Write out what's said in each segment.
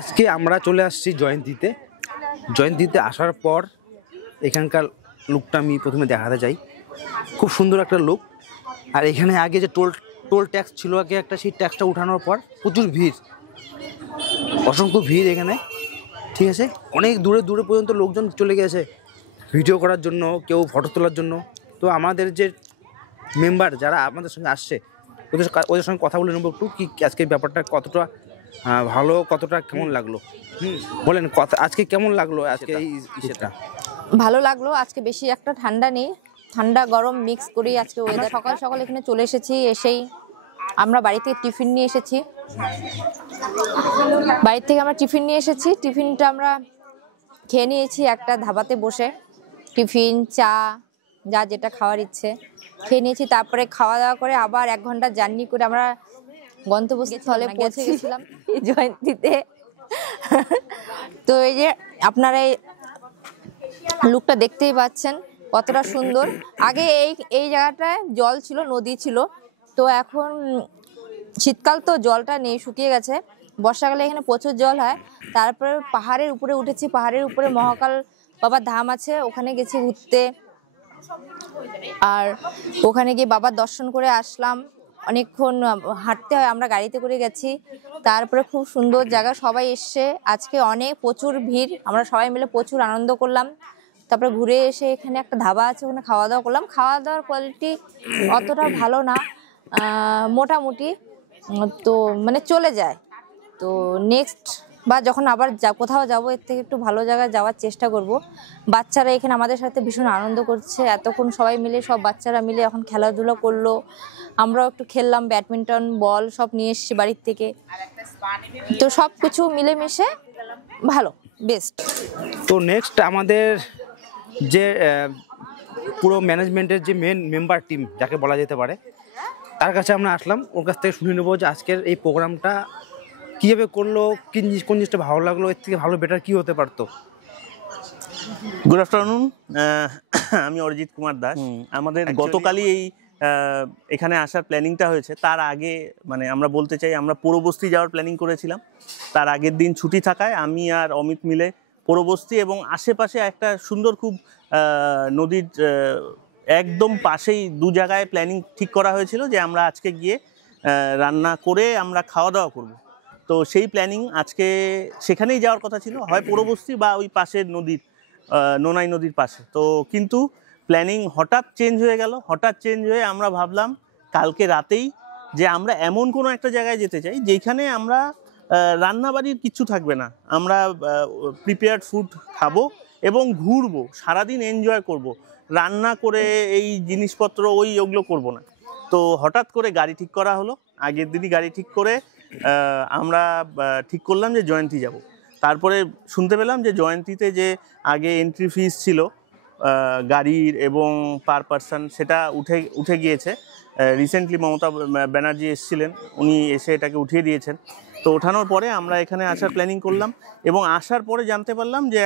আজকে আমরা চলে আসছি জয়ন্তীতে আসার পর এখানকার লুকটা আমি প্রথমে দেখাতে চাই। খুব সুন্দর একটা লুক। আর এখানে আগে যে টোল ট্যাক্স ছিল আগে একটা, সেই ট্যাক্সটা উঠানোর পর প্রচুর ভিড়, অসংখ্য ভিড় এখানে, ঠিক আছে। অনেক দূরে দূরে পর্যন্ত লোকজন চলে গেছে ভিডিও করার জন্য, কেউ ফটো তোলার জন্য। তো আমাদের যে মেম্বার যারা আমাদের সঙ্গে আসছে ওদের সঙ্গে কথা বলে নেবো একটু, কি আজকের ব্যাপারটা কতটা ভালো, কতটা কেমন লাগলো। বলেন আজকে কেমন লাগলো আজকে এই সেটা? ভালো লাগলো। আজকে বেশি একটা ঠান্ডা নেই, ঠান্ডা গরম মিক্স করেই আজকে ওয়েদার। সকাল সকাল এখানে চলে এসেছি, এসেই আমরা বাড়ি থেকে টিফিন নিয়ে এসেছি। টিফিনটা আমরা খেয়ে নিয়েছি একটা ধাবাতে বসে। টিফিন, চা, যা যেটা খাওয়ার ইচ্ছে খেয়ে নিয়েছি। তারপরে খাওয়া দাওয়া করে আবার 1 ঘন্টা জার্নি করে আমরা গন্তব্যস্থলে পৌঁছে গেছিলাম জয়ন্তীতে। তো এই যে আপনারা এই লুকটা দেখতেই পাচ্ছেন কতটা সুন্দর। আগে এই জায়গাটায় জল ছিল, নদী ছিল, তো এখন শীতকাল তো জলটা নেই, শুকিয়ে গেছে। বর্ষাকালে এখানে প্রচুর জল হয়। তারপরে পাহাড়ের উপরে উঠেছি, পাহাড়ের উপরে মহাকাল বাবার ধাম আছে, ওখানে গেছি ঘুরতে। আর ওখানে গিয়ে বাবার দর্শন করে আসলাম। অনেকক্ষণ হাঁটতে হয়, আমরা গাড়িতে করে গেছি। তারপরে খুব সুন্দর জায়গা, সবাই এসছে আজকে, প্রচুর ভিড়। আমরা সবাই মিলে প্রচুর আনন্দ করলাম। তারপরে ঘুরে এসে এখানে একটা ধাবা আছে, ওখানে খাওয়া দাওয়া করলাম। খাওয়া দাওয়ার কোয়ালিটি অতটা ভালো না, মোটামুটি, তো মানে চলে যায়। তো নেক্সট বা যখন আবার কোথাও যাবো এর থেকে একটু ভালো জায়গায় যাওয়ার চেষ্টা করব। বাচ্চারা এখানে আমাদের সাথে ভীষণ আনন্দ করছে। এতক্ষণ সবাই মিলে, সব বাচ্চারা মিলে এখন খেলাধুলা করলো, আমরাও একটু খেললাম, ব্যাডমিন্টন বল সব নিয়ে এসেছি বাড়ির থেকে। তো সব কিছু মিলেমিশে ভালো, বেস্ট। তো নেক্সট আমাদের যে পুরো ম্যানেজমেন্টের যে মেন মেম্বার টিম যাকে বলা যেতে পারে, তার কাছে আমরা আসলাম। ওর কাছ থেকে শুনে নেবো যে আজকের এই প্রোগ্রামটা কীভাবে করলো, কোন জিনিসটা ভালো লাগলো, এর থেকে ভালো বেটার কী হতে পারতো। গুড আফটারনুন, আমি অরিজিৎ কুমার দাস। আমাদের গতকালই এখানে আসার প্ল্যানিংটা হয়েছে। তার আগে মানে আমরা বলতে চাই, আমরা পোড়োবস্তি যাওয়ার প্ল্যানিং করেছিলাম। তার আগের দিন ছুটি থাকায় আমি আর অমিত মিলে পোড়োবস্তি এবং আশেপাশে একটা সুন্দর খুব নদীর একদম পাশেই 2 জায়গায় প্ল্যানিং ঠিক করা হয়েছিল যে আমরা আজকে গিয়ে রান্না করে আমরা খাওয়া দাওয়া করব। তো সেই প্ল্যানিং আজকে সেখানেই যাওয়ার কথা ছিল, হয় পোড়োবস্তি বা ওই পাশের নদীর নোনাই নদীর পাশে। তো কিন্তু প্ল্যানিং হঠাৎ চেঞ্জ হয়ে আমরা ভাবলাম কালকে রাতেই যে আমরা এমন কোনো একটা জায়গায় যেতে চাই যেখানে আমরা রান্নাবাড়ির কিচ্ছু থাকবে না, আমরা প্রিপেয়ার্ড ফুড খাবো এবং ঘুরবো, সারাদিন এনজয় করব। রান্না করে এই জিনিসপত্র ওগুলো করবো না। তো হঠাৎ করে গাড়ি ঠিক করা হলো, আগের দিনই গাড়ি ঠিক করে আমরা ঠিক করলাম যে জয়ন্তী যাব। তারপরে শুনতে পেলাম যে জয়ন্তীতে যে আগে এন্ট্রি ফিস ছিল গাড়ির এবং পার পারসন, সেটা উঠে গিয়েছে। রিসেন্টলি মমতা ব্যানার্জি এসেছিলেন, উনি এসে এটাকে উঠিয়ে দিয়েছেন। তো ওঠানোর পরে আমরা এখানে আসার প্ল্যানিং করলাম এবং আসার পরে জানতে পারলাম যে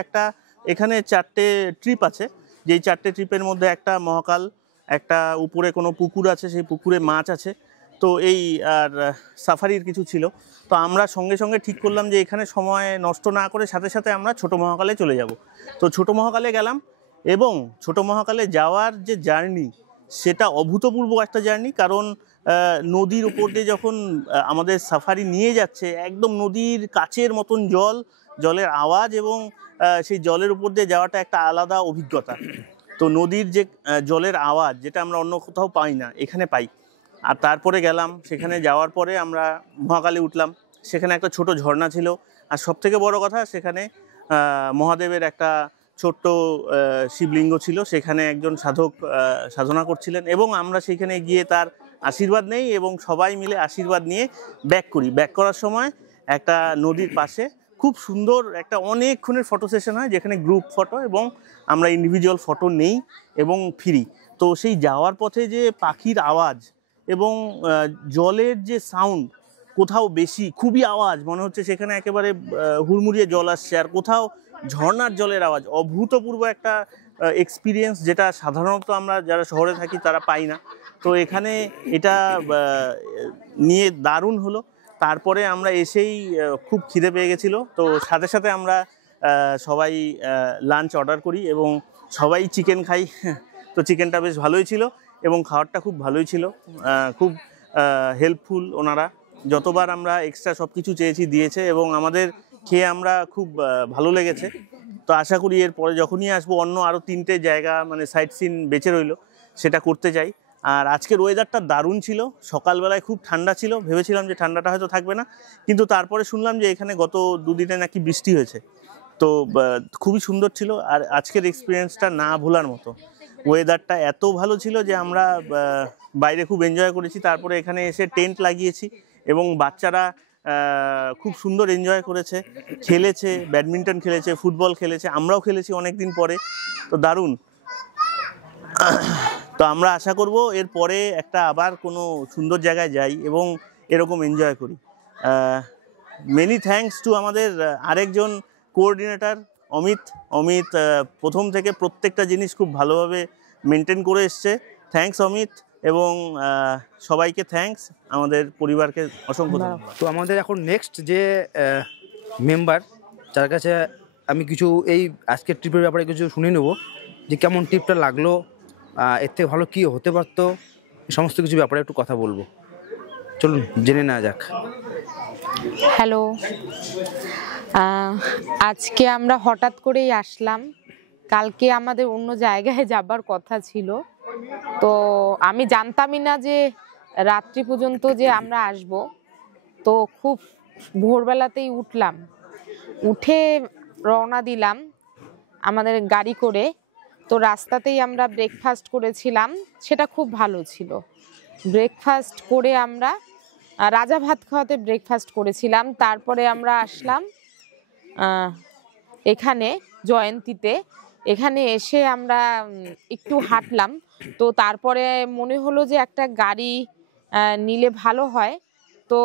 এখানে 4টে ট্রিপ আছে, যেই 4টে ট্রিপের মধ্যে একটা মহাকাল, একটা উপরে কোনো পুকুর আছে, সেই পুকুরে মাছ আছে, তো এই আর সাফারির কিছু ছিল। তো আমরা সঙ্গে সঙ্গে ঠিক করলাম যে এখানে সময় নষ্ট না করে সাথে সাথে আমরা ছোট মহাকালে চলে যাব। তো ছোট মহাকালে গেলাম এবং ছোট মহাকালে যাওয়ার যে জার্নি, সেটা অভূতপূর্ব একটা জার্নি। কারণ নদীর উপর দিয়ে যখন আমাদের সাফারি নিয়ে যাচ্ছে, একদম নদীর কাছের মতন জলের আওয়াজ এবং সেই জলের উপর দিয়ে যাওয়াটা একটা আলাদা অভিজ্ঞতা। তো নদীর যে জলের আওয়াজ, যেটা আমরা অন্য কোথাও পাই না, এখানে পাই। আর তারপরে গেলাম, সেখানে যাওয়ার পরে আমরা মহাকালে উঠলাম। সেখানে একটা ছোট ঝর্ণা ছিল, আর সবথেকে বড় কথা সেখানে মহাদেবের একটা ছোট্ট শিবলিঙ্গ ছিল। সেখানে একজন সাধক সাধনা করছিলেন এবং আমরা সেখানে গিয়ে তার আশীর্বাদ নেই এবং সবাই মিলে আশীর্বাদ নিয়ে ব্যাক করার সময় একটা নদীর পাশে খুব সুন্দর একটা অনেকক্ষণের ফটো সেশন হয়, যেখানে গ্রুপ ফটো এবং আমরা ইন্ডিভিজুয়াল ফটো নেই এবং ফিরি। তো সেই যাওয়ার পথে যে পাখির আওয়াজ এবং জলের যে সাউন্ড, কোথাও বেশি খুবই আওয়াজ, মনে হচ্ছে সেখানে একেবারে হুড়মুড়িয়ে জল আসছে, আর কোথাও ঝর্ণার জলের আওয়াজ, অভূতপূর্ব একটা এক্সপিরিয়েন্স, যেটা সাধারণত আমরা যারা শহরে থাকি তারা পাই না। তো এখানে এটা নিয়ে দারুণ হলো। তারপরে আমরা এসেই খুব খিদে পেয়ে গেছিলো, তো সাথে সাথে আমরা সবাই লাঞ্চ অর্ডার করি এবং সবাই চিকেন খাই। তো চিকেনটা বেশ ভালোই ছিল এবং খাবারটা খুব ভালোই ছিল, খুব হেল্পফুল ওনারা। যতবার আমরা এক্সট্রা সব কিছু চেয়েছি দিয়েছে এবং আমাদের খেয়ে আমরা খুব ভালো লেগেছে। তো আশা করি এরপরে যখনই আসবো অন্য আরও 3টে জায়গা মানে সাইট সিন বেঁচে রইলো, সেটা করতে চাই। আর আজকের ওয়েদারটা দারুণ ছিল, সকালবেলায় খুব ঠান্ডা ছিল, ভেবেছিলাম যে ঠান্ডাটা হয়তো থাকবে না, কিন্তু তারপরে শুনলাম যে এখানে গত 2 দিনে নাকি বৃষ্টি হয়েছে। তো খুবই সুন্দর ছিল আর আজকের এক্সপিরিয়েন্সটা না ভোলার মতো। ওয়েদারটা এত ভালো ছিল যে আমরা বাইরে খুব এনজয় করেছি, তারপরে এখানে এসে টেন্ট লাগিয়েছি এবং বাচ্চারা খুব সুন্দর এনজয় করেছে, খেলেছে, ব্যাডমিন্টন খেলেছে, ফুটবল খেলেছে, আমরাও খেলেছি অনেক দিন পরে। তো দারুণ। তো আমরা আশা করব এরপরে একটা আবার কোনো সুন্দর জায়গায় যাই এবং এরকম এনজয় করি। মেনি থ্যাঙ্কস টু আমাদের আরেকজন কোঅর্ডিনেটর অমিত প্রথম থেকে প্রত্যেকটা জিনিস খুব ভালোভাবে মেনটেন করে এসছে। থ্যাঙ্কস অমিত, এবং সবাইকে থ্যাঙ্কস, আমাদের পরিবারকে অসংখ্য ধন্যবাদ। তো আমাদের এখন নেক্সট যে মেম্বার, যার কাছে আমি কিছু এই আজকের ট্রিপের ব্যাপারে কিছু শুনে নেব, যে কেমন ট্রিপটা লাগলো, এর থেকে ভালো কী হতে পারতো, সমস্ত কিছু ব্যাপারে একটু কথা বলবো। চলুন জেনে নেওয়া যাক। হ্যালো, আজকে আমরা হঠাৎ করেই আসলাম। কালকে আমাদের অন্য জায়গায় যাবার কথা ছিল, তো আমি জানতামই না যে রাত্রি পর্যন্ত যে আমরা আসব। তো খুব ভোরবেলাতেই উঠলাম, উঠে রওনা দিলাম আমাদের গাড়ি করে। তো রাস্তাতেই আমরা ব্রেকফাস্ট করেছিলাম, সেটা খুব ভালো ছিল। ব্রেকফাস্ট করে আমরা রাজা ভাত খাওয়াতে ব্রেকফাস্ট করেছিলাম। তারপরে আমরা আসলাম এখানে জয়ন্তীতে। এখানে এসে আমরা একটু হাঁটলাম, তো তারপরে মনে হলো যে একটা গাড়ি নিলে ভালো হয়। তো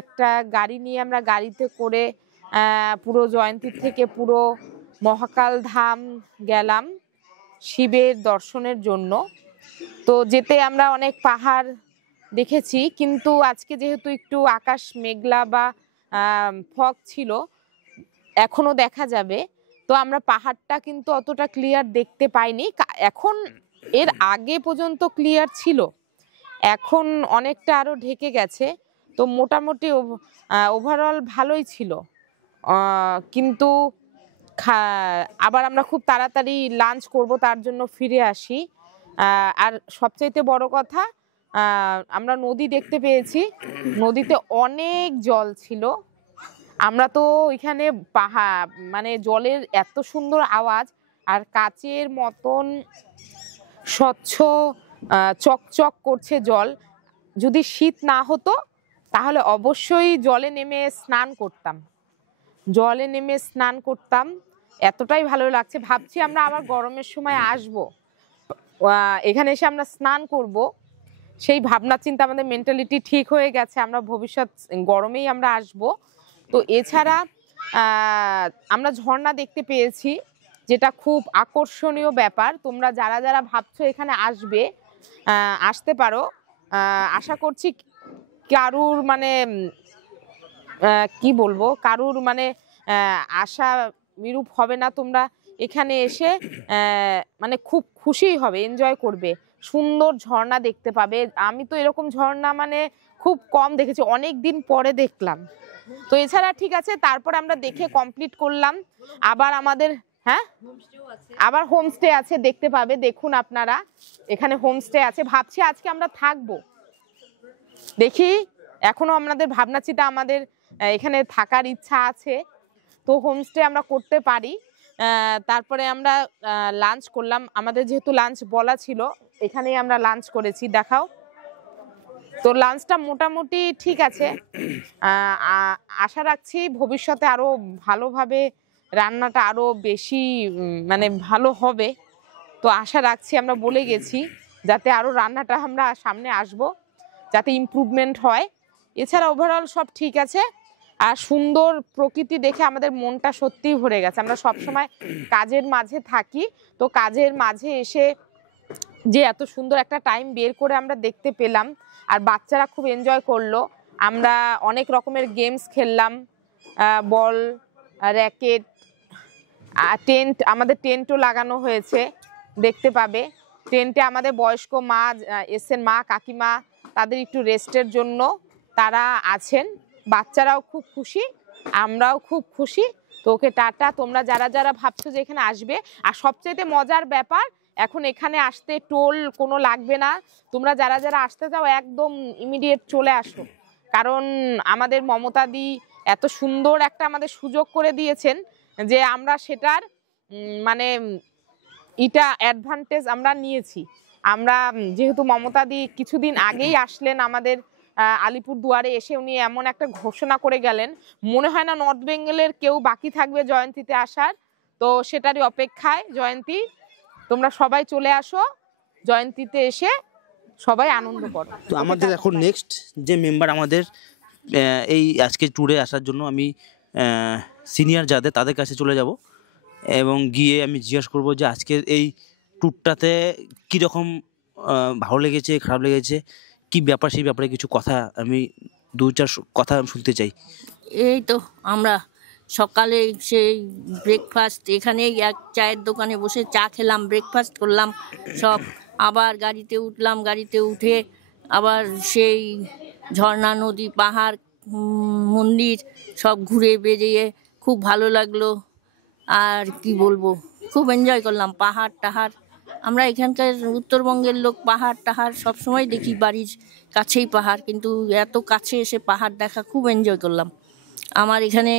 একটা গাড়ি নিয়ে আমরা গাড়িতে করে পুরো জয়ন্তীর থেকে পুরো মহাকাল ধাম গেলাম শিবের দর্শনের জন্য। তো যেতে আমরা অনেক পাহাড় দেখেছি, কিন্তু আজকে যেহেতু একটু আকাশ মেঘলা বা ফগ ছিল, এখনো দেখা যাবে। তো আমরা পাহাড়টা কিন্তু অতটা ক্লিয়ার দেখতে পাইনি। এখন এর আগে পর্যন্ত ক্লিয়ার ছিল, এখন অনেকটা আরো ঢেকে গেছে। তো মোটামুটি ওভারঅল ভালোই ছিল, কিন্তু আবার আমরা খুব তাড়াতাড়ি লাঞ্চ করব, তার জন্য ফিরে আসি। আর সবচাইতে বড় কথা, আমরা নদী দেখতে পেয়েছি, নদীতে অনেক জল ছিল। আমরা তো ওইখানে পাহাড় মানে জলের এত সুন্দর আওয়াজ, আর কাচের মতন স্বচ্ছ চকচক করছে জল। যদি শীত না হতো তাহলে অবশ্যই জলে নেমে স্নান করতাম। এতটাই ভালো লাগছে, ভাবছি আমরা আবার গরমের সময় আসব, এখানে এসে আমরা স্নান করব। সেই ভাবনা চিন্তা আমাদের মেন্টালিটি ঠিক হয়ে গেছে, আমরা ভবিষ্যৎ গরমেই আমরা আসব। তো এছাড়া আমরা ঝর্ণা দেখতে পেয়েছি, যেটা খুব আকর্ষণীয় ব্যাপার। তোমরা যারা যারা ভাবছো এখানে আসবে, আসতে পারো। আশা করছি কারুর মানে কি বলবো, কারুর মানে আশা বিরূপ হবে না। তোমরা এখানে এসে মানে খুব খুশি হবে, এনজয় করবে, সুন্দর ঝর্ণা দেখতে পাবে। আমি তো এরকম ঝর্ণা মানে খুব কম দেখেছি, অনেক দিন পরে দেখলাম। তো এছাড়া ঠিক আছে, তারপর আমরা দেখে কমপ্লিট করলাম। আবার আমাদের আবার হোমস্টে আছে, দেখতে পাবে। দেখুন আপনারা, এখানে হোমস্টে আছে। ভাবছি আজকে আমরা থাকবো, দেখি এখনো আমাদের ভাবনা চিন্তা, আমাদের এখানে থাকার ইচ্ছা আছে, তো হোমস্টে আমরা করতে পারি। তারপরে আমরা লাঞ্চ করলাম, আমাদের যেহেতু লাঞ্চ বলা ছিল, এখানেই আমরা লাঞ্চ করেছি। দেখাও। তো লাঞ্চটা মোটামুটি ঠিক আছে। আশা রাখছি ভবিষ্যতে আরো ভালোভাবে রান্নাটা আরো বেশি মানে ভালো হবে। তো আশা রাখছি, আমরা বলে গেছি যাতে আরো রান্নাটা আমরা সামনে আসব, যাতে ইমপ্রুভমেন্ট হয়। এছাড়া ওভারঅল সব ঠিক আছে। আর সুন্দর প্রকৃতি দেখে আমাদের মনটা সত্যিই ভরে গেছে। আমরা সবসময় কাজের মাঝে থাকি, তো কাজের মাঝে এসে যে এত সুন্দর একটা টাইম বের করে আমরা দেখতে পেলাম, আর বাচ্চারা খুব এনজয় করলো। আমরা অনেক রকমের গেমস খেললাম, বল, র্যাকেট, টেন্ট, আমাদের টেন্টও লাগানো হয়েছে, দেখতে পাবে। টেন্টে আমাদের বয়স্ক মা এসছেন, মা কাকিমা, তাদের একটু রেস্টের জন্য তারা আছেন। বাচ্চারাও খুব খুশি, আমরাও খুব খুশি। তো ওকে টাটা। তোমরা যারা যারা ভাবছো যে এখানে আসবে, আর সবচেয়ে মজার ব্যাপার, এখন এখানে আসতে টোল কোনো লাগবে না। তোমরা যারা যারা আসতে চাও একদম ইমিডিয়েট চলে আসো, কারণ আমাদের মমতা দি এত সুন্দর একটা আমাদের সুযোগ করে দিয়েছেন যে আমরা সেটার মানে অ্যাডভান্টেজ আমরা নিয়েছি। আমরা যেহেতু মমতা দি কিছুদিন আগেই আসলেন আমাদের আলিপুর দুয়ারে, এসে উনি এমন একটা ঘোষণা করে গেলেন, মনে হয় না নর্থ বেঙ্গলের কেউ বাকি থাকবে জয়ন্তীতে আসার। তো সেটারই অপেক্ষায় জয়ন্তী, তোমরা সবাই চলে আসো, জয়ন্তীতে এসে সবাই আনন্দ করো। তো আমাদের এখন নেক্সট যে মেম্বার আমাদের এই আজকে ট্যুরে আসার জন্য, আমি সিনিয়র যাদের তাদের কাছে চলে যাব এবং গিয়ে আমি জিজ্ঞেস করব যে আজকের এই ট্যুরটাতে কীরকম ভালো লেগেছে, খারাপ লেগেছে, কি ব্যাপার, সেই ব্যাপারে কিছু কথা আমি দু চার কথা শুনতে চাই। এই তো আমরা সকালে সেই ব্রেকফাস্ট এখানেই এক চায়ের দোকানে বসে চা খেলাম, ব্রেকফাস্ট করলাম সব, আবার গাড়িতে উঠলাম, গাড়িতে উঠে আবার সেই ঝর্ণা, নদী, পাহাড়, মন্দির সব ঘুরে বেরিয়ে খুব ভালো লাগলো। আর কি বলবো, খুব এনজয় করলাম। পাহাড় টাহাড়, আমরা এখানকার উত্তরবঙ্গের লোক, পাহাড় টাহাড় সবসময় দেখি, বাড়ির কাছেই পাহাড়, কিন্তু এত কাছে এসে পাহাড় দেখা খুব এনজয় করলাম। আমার এখানে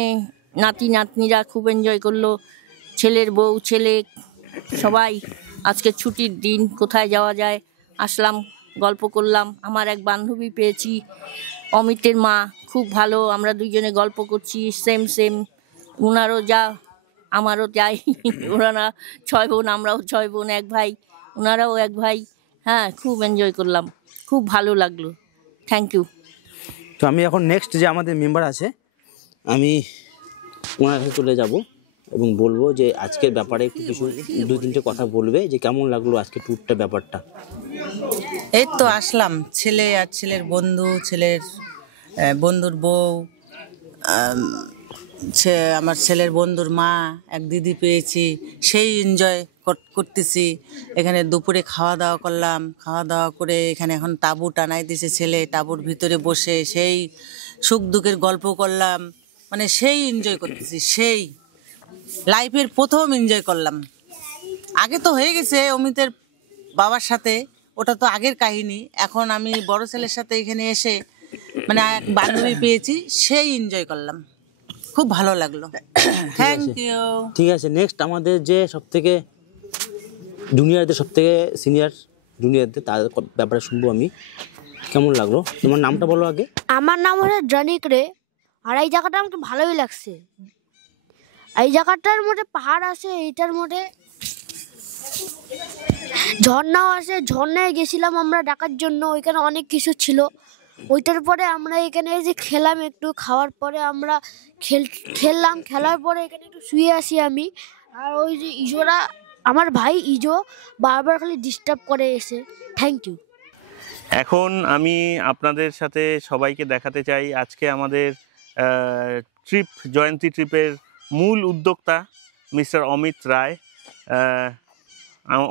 নাতি নাতনিরা খুব এনজয় করলো, ছেলের বউ, ছেলে, সবাই। আজকে ছুটির দিন, কোথায় যাওয়া যায়, আসলাম, গল্প করলাম। আমার এক বান্ধবী পেয়েছি, অমিতের মা, খুব ভালো, আমরা দুইজনে গল্প করছি, সেম সেম, ওনারও যা আমারও যাই, ওনারা 6 বোন, আমরাও 6 বোন, এক ভাই, ওনারাও এক ভাই। হ্যাঁ, খুব এনজয় করলাম, খুব ভালো লাগলো। Thank you. তো আমি এখন নেক্সট যে আমাদের মেম্বার আছে, আমি ওনার কাছে চলে যাব এবং বলবো যে আজকের ব্যাপারে একটু কিছু 2-3টে কথা বলবে, যে কেমন লাগলো আজকে ট্যুরটা, ব্যাপারটা। এই তো আসলাম, ছেলে আর ছেলের বন্ধু, ছেলের বন্ধুর বউ, আমার ছেলের বন্ধুর মা, এক দিদি পেয়েছি, সেই এনজয় করতেছি। এখানে দুপুরে খাওয়া দাওয়া করলাম, খাওয়া দাওয়া করে এখানে এখন তাঁবু টানাই দিয়েছে ছেলে, তাঁবুর ভিতরে বসে সেই সুখ দুঃখের গল্প করলাম, মানে সেই এনজয় করতেছি, সেই লাইফের প্রথম এনজয় করলাম। আগে তো হয়ে গেছে অমিতের বাবার সাথে, ওটা তো আগের কাহিনী। এখন আমি বড় ছেলের সাথে এখানে এসে মানে এক বান্ধবী পেয়েছি, সেই এনজয় করলাম, খুব ভালো লাগলো। Thank you. ঠিক আছে, নেক্সট আমাদের যে সবথেকে জুনিয়রদের, সবথেকে সিনিয়র জুনিয়রদের, তাদের ব্যাপারে শুনবো আমি। কেমন লাগলো? তোমার নামটা বলো আগে। আমার নাম হচ্ছে জনিক রে। আর এই জায়গাটা আমাকে ভালোই লাগছে। এই জায়গাটার মধ্যে পাহাড় আছে, এইটার মধ্যে ঝর্ণাও আছে। ঝর্ণায় গেছিলাম আমরা ডাকার জন্য, ওইখানে অনেক কিছু ছিল। ওইটার পরে আমরা এখানে যে খেলাম, একটু খাওয়ার পরে আমরা খেললাম, খেলার পরে এখানে একটু শুয়ে আসি আমি। আর ওই যে ইজোরা, আমার ভাই ইজো বারবার খালি ডিস্টার্ব করে এসে। Thank you. এখন আমি আপনাদের সাথে সবাইকে দেখাতে চাই আজকে আমাদের ট্রিপ, জয়ন্তী ট্রিপের মূল উদ্যোক্তা মিস্টার অমিত রায়।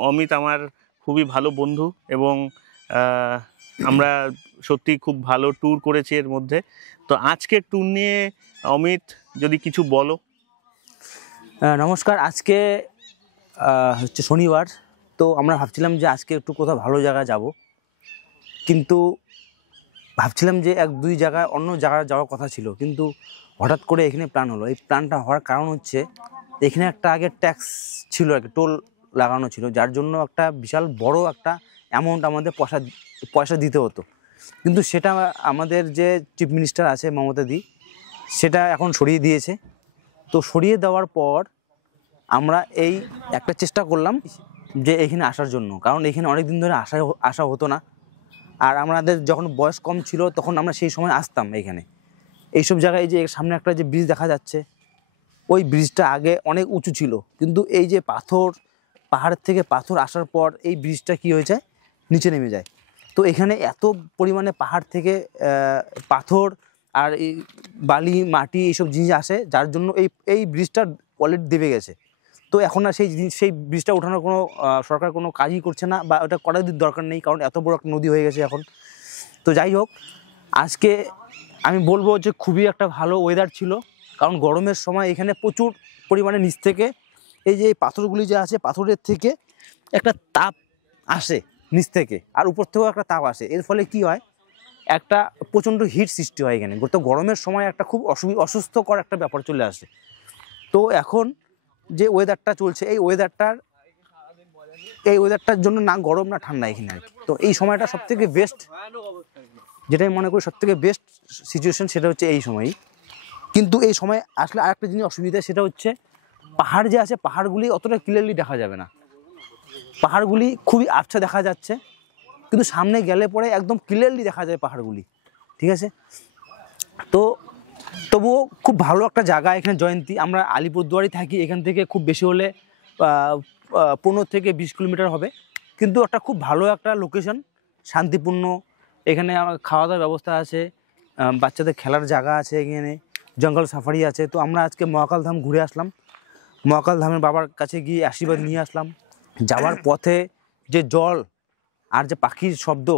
অমিত আমার খুবই ভালো বন্ধু এবং আমরা সত্যি খুব ভালো ট্যুর করেছি এর মধ্যে। তো আজকের ট্যুর নিয়ে অমিত যদি কিছু বলো। নমস্কার। আজকে হচ্ছে শনিবার, তো আমরা ভাবছিলাম যে আজকে একটু কোথাও ভালো জায়গায় যাব, কিন্তু ভাবছিলাম যে 1-2 জায়গায় অন্য জায়গায় যাওয়ার কথা ছিল, কিন্তু হঠাৎ করে এখানে প্ল্যান হলো। এই প্ল্যানটা হওয়ার কারণ হচ্ছে এখানে একটা আগে ট্যাক্স ছিল, একটা টোল লাগানো ছিল, যার জন্য একটা বিশাল বড় একটা অ্যামাউন্ট আমাদের পয়সা দিতে হতো। কিন্তু সেটা আমাদের যে চিফ মিনিস্টার আছে মমতা দি, সেটা এখন সরিয়ে দিয়েছে। তো সরিয়ে দেওয়ার পর আমরা এই একটা চেষ্টা করলাম যে এখানে আসার জন্য, কারণ এখানে অনেক দিন ধরে আসা হতো না। আর আমাদের যখন বয়স কম ছিল তখন আমরা সেই সময় আসতাম এখানে। এইসব জায়গায় যে সামনে একটা যে ব্রিজ দেখা যাচ্ছে, ওই ব্রিজটা আগে অনেক উঁচু ছিল, কিন্তু এই যে পাহাড়ের থেকে পাথর আসার পর এই ব্রিজটা কী হয়ে যায়, নিচে নেমে যায়। তো এখানে এত পরিমাণে পাহাড় থেকে পাথর আর এই বালি মাটি এইসব জিনিস আসে, যার জন্য এই ব্রিজটা অলরেডি দেবে গেছে। তো এখন আর সেই ব্রিজটা ওঠানোর কোনো সরকার কোনো কাজই করছে না, বা ওটা করার দরকার নেই, কারণ এত বড় একটা নদী হয়ে গেছে এখন। তো যাই হোক, আজকে আমি বলবো যে খুবই একটা ভালো ওয়েদার ছিল, কারণ গরমের সময় এখানে প্রচুর পরিমাণে নিচ থেকে এই যে পাথরগুলি যে আছে, পাথরের থেকে একটা তাপ আসে নিচ থেকে, আর উপর থেকেও একটা তাপ আসে। এর ফলে কি হয়, একটা প্রচণ্ড হিট সৃষ্টি হয় এখানে। তো গরমের সময় একটা খুব অসুস্থকর একটা ব্যাপার চলে আসে। তো এখন যে ওয়েদারটা চলছে, এই ওয়েদারটার জন্য না গরম না ঠান্ডা এখানে আর কি। তো এই সময়টা সবথেকে বেস্ট, যেটাই মনে করি সবথেকে বেস্ট সিচুয়েশন, সেটা হচ্ছে এই সময়ই। কিন্তু এই সময় আসলে আরেকটা জিনিস অসুবিধা, সেটা হচ্ছে পাহাড় যে আছে, পাহাড়গুলি অতটা ক্লিয়ারলি দেখা যাবে না। পাহাড়গুলি খুবই আবছা দেখা যাচ্ছে, কিন্তু সামনে গেলে পরে একদম ক্লিয়ারলি দেখা যায় পাহাড়গুলি, ঠিক আছে। তো তবুও খুব ভালো একটা জায়গা এখানে জয়ন্তী। আমরা আলিপুরদুয়ারই থাকি, এখান থেকে খুব বেশি হলে 15 থেকে 20 কিলোমিটার হবে, কিন্তু একটা খুব ভালো একটা লোকেশন, শান্তিপূর্ণ। এখানে খাওয়া দাওয়ার ব্যবস্থা আছে, বাচ্চাদের খেলার জায়গা আছে, এখানে জঙ্গল সাফারি আছে। তো আমরা আজকে মহাকাল ধাম ঘুরে আসলাম, মহাকাল ধামের বাবার কাছে গিয়ে আশীর্বাদ নিয়ে আসলাম। যাওয়ার পথে যে জল আর যে পাখির শব্দ,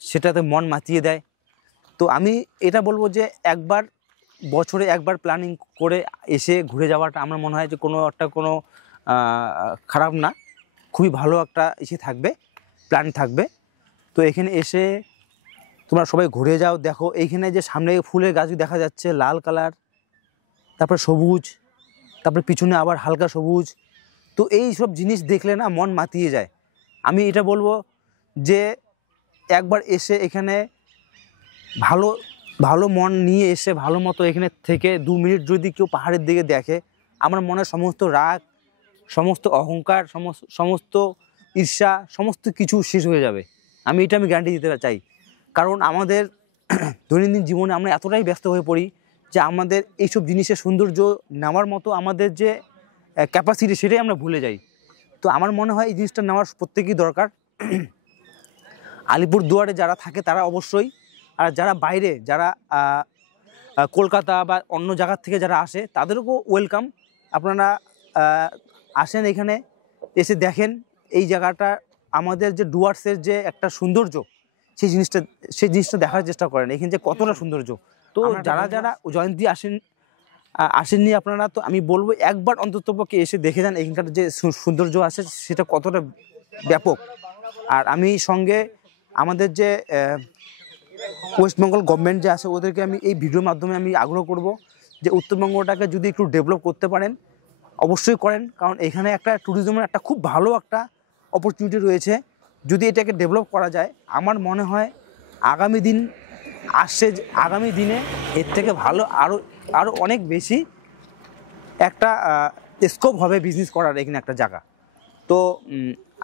সেটাতে মন মাতিয়ে দেয়। তো আমি এটা বলবো যে বছরে একবার প্ল্যানিং করে এসে ঘুরে যাওয়াটা আমার মনে হয় যে কোনো খারাপ না, খুবই ভালো একটা থাকবে, প্ল্যান থাকবে। তো এখানে এসে তোমরা সবাই ঘুরে যাও, দেখো এইখানে যে সামনে ফুলের গাছ দেখা যাচ্ছে লাল কালার, তারপরে সবুজ, তারপরে পিছনে আবার হালকা সবুজ। তো এই সব জিনিস দেখলে না মন মাতিয়ে যায়। আমি এটা বলবো যে একবার এসে এখানে ভালো মন নিয়ে এসে ভালো মতো এখানে থেকে 2 মিনিট যদি কেউ পাহাড়ের দিকে দেখে, আমার মনে সমস্ত রাগ, সমস্ত অহংকার, সমস্ত ঈর্ষা, সমস্ত কিছু শেষ হয়ে যাবে। আমি গ্যারান্টি দিতে চাই। কারণ আমাদের দৈনন্দিন জীবনে আমরা এতটাই ব্যস্ত হয়ে পড়ি যে আমাদের এইসব জিনিসের সৌন্দর্য নেওয়ার মতো আমাদের যে ক্যাপাসিটি, সেটাই আমরা ভুলে যাই। তো আমার মনে হয় এই জিনিসটা নেওয়ার প্রত্যেকেই দরকার। আলিপুরদুয়ারে যারা থাকে তারা অবশ্যই, আর যারা বাইরে, যারা কলকাতা বা অন্য জায়গার থেকে যারা আসে, তাদেরকেও ওয়েলকাম। আপনারা আসেন এখানে, এসে দেখেন এই জায়গাটা, আমাদের যে ডুয়ার্সের যে একটা সৌন্দর্য, সেই জিনিসটা দেখার চেষ্টা করেন এখানে যে কতটা সৌন্দর্য। তো যারা জয়ন্তী আসেননি আপনারা, তো আমি বলবো একবার অন্ততপক্ষে এসে দেখে যান এখানকার যে সৌন্দর্য আছে সেটা কতটা ব্যাপক। আর আমি সঙ্গে আমাদের যে ওয়েস্টবেঙ্গল গভর্নমেন্ট যে আছে, ওদেরকে আমি এই ভিডিওর মাধ্যমে আমি আগ্রহ করব যে উত্তরবঙ্গটাকে যদি একটু ডেভেলপ করতে পারেন, অবশ্যই করেন। কারণ এখানে একটা ট্যুরিজমের একটা খুব ভালো একটা অপরচুনিটি রয়েছে। যদি এটাকে ডেভেলপ করা যায়, আমার মনে হয় আগামী দিনে এর থেকে ভালো আরও অনেক বেশি একটা স্কোপ হবে বিজনেস করার এখানে একটা জায়গা। তো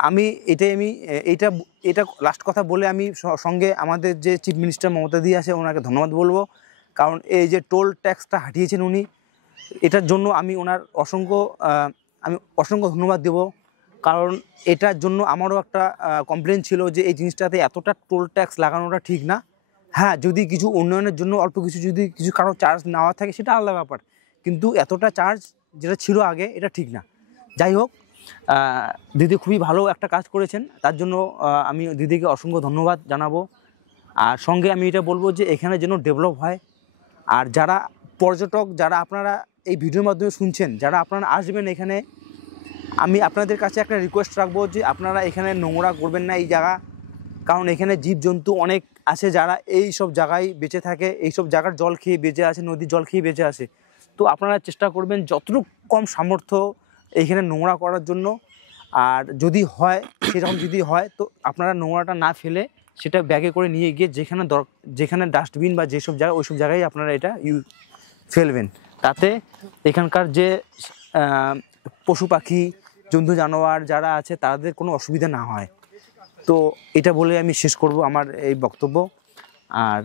আমি এটা লাস্ট কথা বলে আমি সঙ্গে আমাদের যে চিফ মিনিস্টার মমতা দি আছে, ওনাকে ধন্যবাদ বলবো। কারণ এই যে টোল ট্যাক্সটা হাঁটিয়েছেন উনি, এটার জন্য আমি ওনার অসংখ্য ধন্যবাদ দেব। কারণ এটার জন্য আমারও একটা কমপ্লেন ছিল যে এই জিনিসটাতে এতটা টোল ট্যাক্স লাগানোটা ঠিক না। হ্যাঁ, যদি কিছু উন্নয়নের জন্য অল্প কিছু কারো চার্জ নেওয়া থাকে, সেটা আলাদা ব্যাপার, কিন্তু এতটা চার্জ যেটা ছিল আগে, এটা ঠিক না। যাই হোক, দিদি খুবই ভালো একটা কাজ করেছেন, তার জন্য আমি দিদিকে অসংখ্য ধন্যবাদ জানাবো। আর সঙ্গে আমি এটা বলবো যে এখানে যেন ডেভেলপ হয়। আর যারা পর্যটক, যারা আপনারা এই ভিডিওর মাধ্যমে শুনছেন, যারা আপনারা আসবেন এখানে, আমি আপনাদের কাছে একটা রিকোয়েস্ট রাখবো যে আপনারা এখানে নোংরা করবেন না এই জায়গা। কারণ এখানে জীবজন্তু অনেক আছে যারা এই সব জায়গায় বেঁচে থাকে, এই সব জায়গার জল খেয়ে বেঁচে আসে, নদীর জল খেয়ে বেঁচে আসে। তো আপনারা চেষ্টা করবেন যতটুকু কম সামর্থ্য এইখানে নোংরা করার জন্য। আর যদি হয়, সেরকম যদি হয়, তো আপনারা নোংরাটা না ফেলে সেটা ব্যাগে করে নিয়ে গিয়ে যেখানে ডাস্টবিন বা যেসব জায়গায়, ওইসব জায়গায় আপনারা এটা ফেলবেন। তাতে এখানকার যে পশু পাখি, জন্তু জানোয়ার যারা আছে, তাদের কোনো অসুবিধা না হয়। তো এটা বলে আমি শেষ করব আমার এই বক্তব্য। আর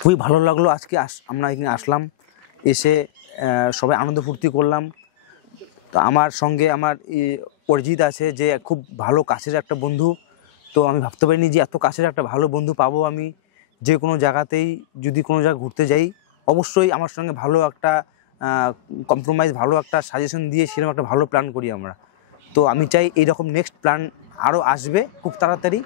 খুবই ভালো লাগলো আজকে আমরা এখানে আসলাম, এসে সবাই আনন্দ ফুর্তি করলাম। তো আমার সঙ্গে আমার অরিজিৎ আছে, যে খুব ভালো কাছের একটা বন্ধু। তো আমি ভাবতে পারিনি যে এত কাছের একটা ভালো বন্ধু পাবো আমি। যে কোনো জায়গাতেই যদি কোনো জায়গায় ঘুরতে যাই অবশ্যই আমার সঙ্গে ভালো একটা কম্প্রোমাইজ, ভালো একটা সাজেশন দিয়ে সেরকম একটা ভালো প্ল্যান করি আমরা। তো আমি চাই এইরকম নেক্সট প্ল্যান আরও আসবে খুব তাড়াতাড়ি।